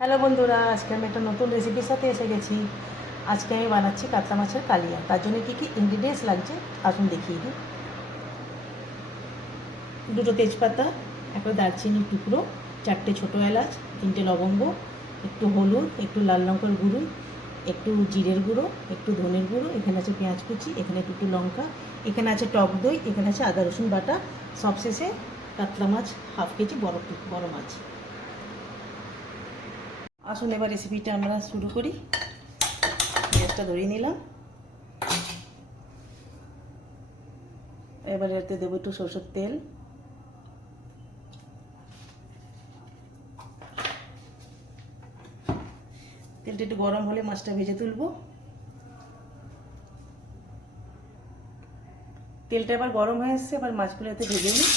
Hello বন্ধুরা, আজকে আমি একটা নতুন রেসিপির সাথে এসে গেছি। আজকে আমি বানাচ্ছি কাতলা মাছের কালিয়া। তার জন্য কী কী ইনগ্রিডিয়েন্টস লাগছে আসুন দেখিয়ে দিই। দুটো তেজপাতা, একটা দারচিনির টুকরো, চারটে ছোটো এলাচ, তিনটে লবঙ্গ, একটু হলুদ, একটু লাল লঙ্কার গুঁড়ো, একটু জিরের গুঁড়ো, একটু ধনের গুঁড়ো, এখানে আছে পেঁয়াজ কুচি, এখানে দুটো লঙ্কা, এখানে আছে টক দই, এখানে আছে আদা রসুন বাটা, সবশেষে কাতলা মাছ হাফ কেজি বড় মাছ। আসুন এবার রেসিপিটা আমরা শুরু করি। গ্যাসটা ধরিয়ে নিলাম। এবার এতে দেবো একটু সরষের তেল, তেলটা একটু গরম হলে মাছটা ভেজে তুলব। তেলটা এবার গরম হয়ে এসছে, এবার মাছগুলো এতে ভেজে নিই।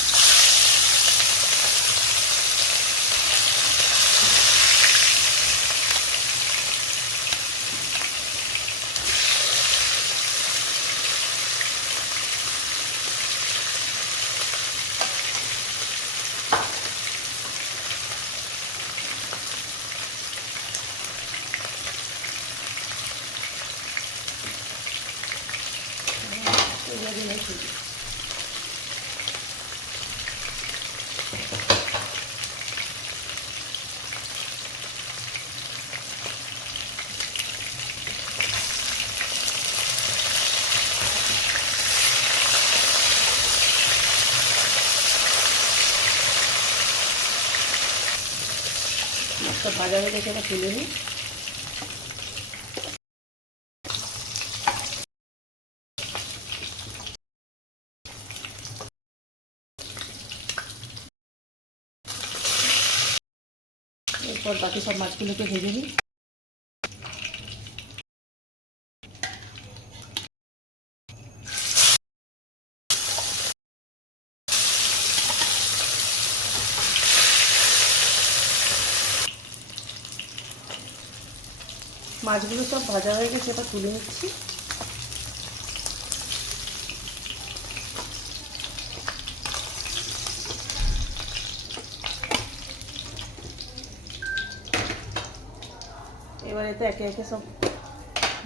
মাছটা ভাজা হয়ে গেছে, এটা তুলে নিই। এরপর বাকি সব মাছগুলোকে ভেজে নিই। মাছগুলো সব ভাজা হয়ে গেছে, এবার তুলে নিচ্ছি। এবার এতে একে একে সব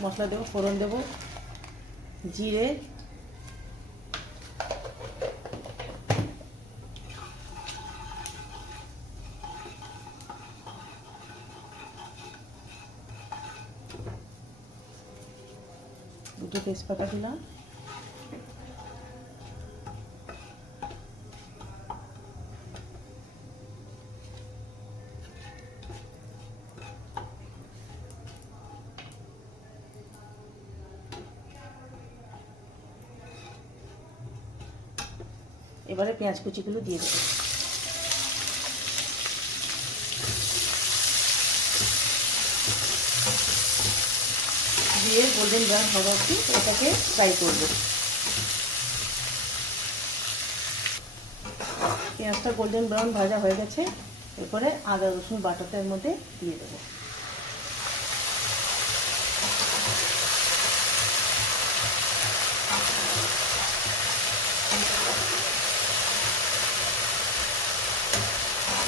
মশলা দেবো, ফোড়ন দেবো, জিরে, দুটো তেজপাতা দিলাম, এবারে পেঁয়াজ কুচিগুলো দিয়ে দেবো। দিয়ে গোল্ডেন ব্রাউন হওয়া অবধি এটাকে ফ্রাই করব। পেঁয়াজটা গোল্ডেন ব্রাউন ভাজা হয়ে গেছে, এরপরে আদা রসুন বাটাটা এর মধ্যে দিয়ে দেবো।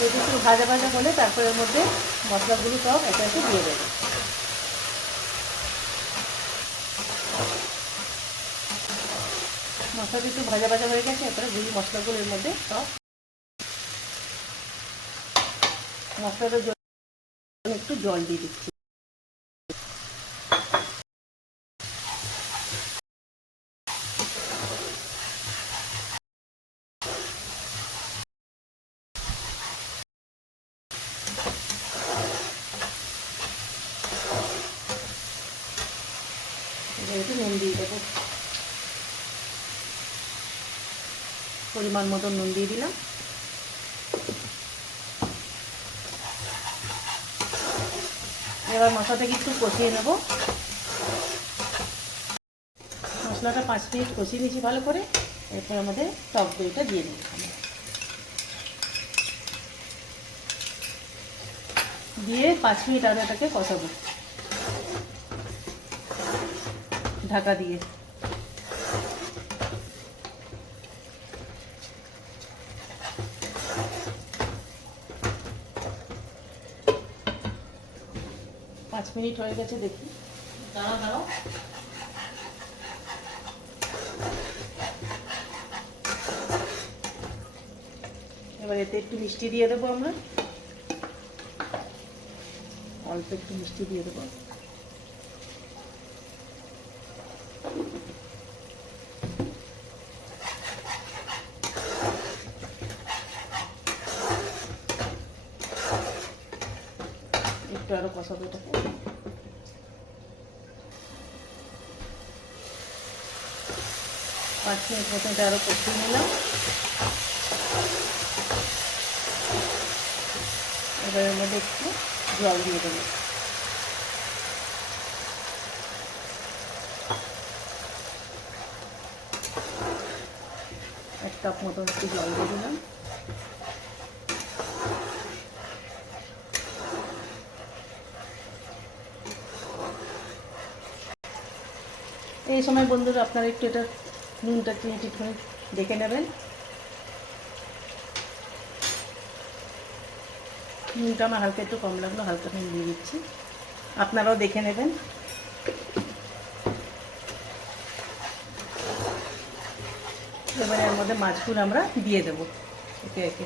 এটা একটু ভাজা ভাজা হলে তারপরে এর মধ্যে মশলাগুলো সব একে একে দিয়ে দেবো। মশলাটা একটু ভাজা ভাজা হয়ে গেছে, এরপরে গুঁড়ি মশলাগুলো এর মধ্যে সব মশলাটার জন্য একটু জল দিয়ে দিচ্ছি। একটু নুন দিয়ে দেবো, পরিমাণ মতো নুন দিয়ে দিলাম। এবার মশলাটাকে একটু কষিয়ে নেব। মশলাটা 5 মিনিট কষিয়ে নিয়েছি ভালো করে, এরপর আমাদের টক দইটা দিয়ে দেবো। দিয়ে 5 মিনিট আগে এটাকে কষাবো ঢাকা দিয়ে। 5 মিনিট হয়ে গেছে, দেখি। দাঁড়াও দাঁড়াও, এবার এতে একটু মিষ্টি দিয়ে দেবো আমরা, অল্প একটু মিষ্টি দিয়ে দেবো। একটু আরো কষাবো এটাকে। 5 মিনিট মতো এটা আরো কষিয়ে নিলাম। এবার এর মধ্যে একটু জল দিয়ে দেবো। 1 কাপ মতো একটু জল দিয়ে দিলাম। এই সময় বন্ধুরা আপনারা একটু এটা নুনটা ঠিকঠাক দেখে নেবেন। নুনটা আমার হালকা একটু কম লাগলো, হালকা নুন দিয়ে দিচ্ছি, আপনারাও দেখে নেবেন। এবারে এর মধ্যে মাছগুলো আমরা দিয়ে দেবো একে একে।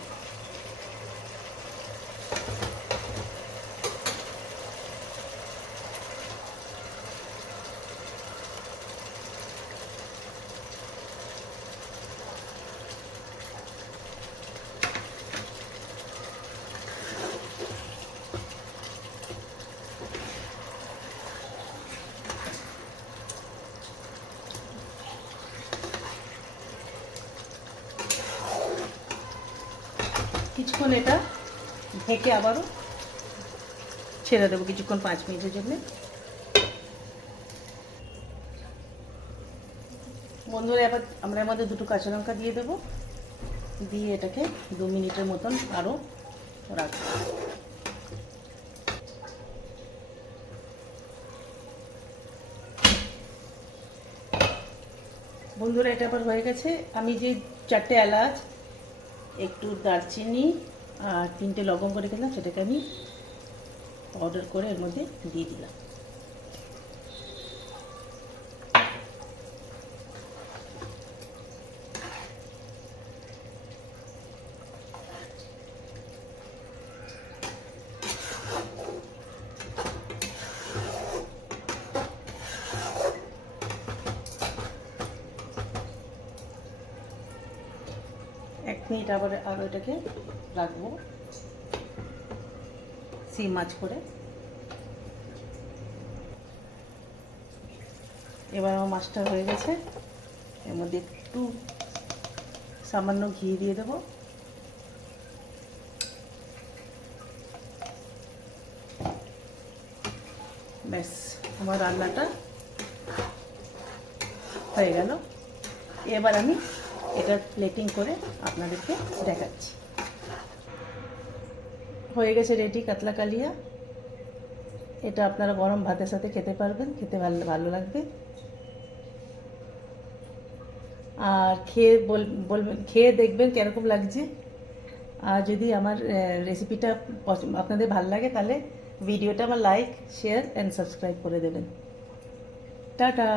কিছুক্ষণ এটা ঢেকে আবারও ছেড়ে দেবো কিছুক্ষণ, 5 মিনিটের জন্য। বন্ধুরা এবার আমরা এর মধ্যে 2টো কাঁচা লঙ্কা দিয়ে দেবো, দিয়ে এটাকে 2 মিনিটের মতন আরও রাখবো। বন্ধুরা এটা আবার হয়ে গেছে। আমি যে 4টে এলাচ, একটু দারচিনি আর 3টে লবঙ্গ রেখেছিলাম, সেটাকে আমি পাউডার করে এর মধ্যে দিয়ে দিলাম। এক মিনিট আবার আরও এটাকে রাখবো সিম আঁচ করে। এবার আমার মাছটা হয়ে গেছে, এর মধ্যে একটু সামান্য ঘি দিয়ে দেবো। ব্যাস আমার রান্নাটা হয়ে গেল। এবার আমি এটা প্লেটিং করে আপনাদেরকে দেখাচ্ছি। হয়ে গেছে রেডি কাতলা কালিয়া। এটা আপনারা গরম ভাতের সাথে খেতে পারবেন, খেতে ভালো লাগবে। আর বলবেন, খেয়ে দেখবেন কীরকম লাগছে। আর যদি আমার রেসিপিটা আপনাদের ভালো লাগে তাহলে ভিডিওটা আমার লাইক, শেয়ার অ্যান্ড সাবস্ক্রাইব করে দেবেন। টাটা।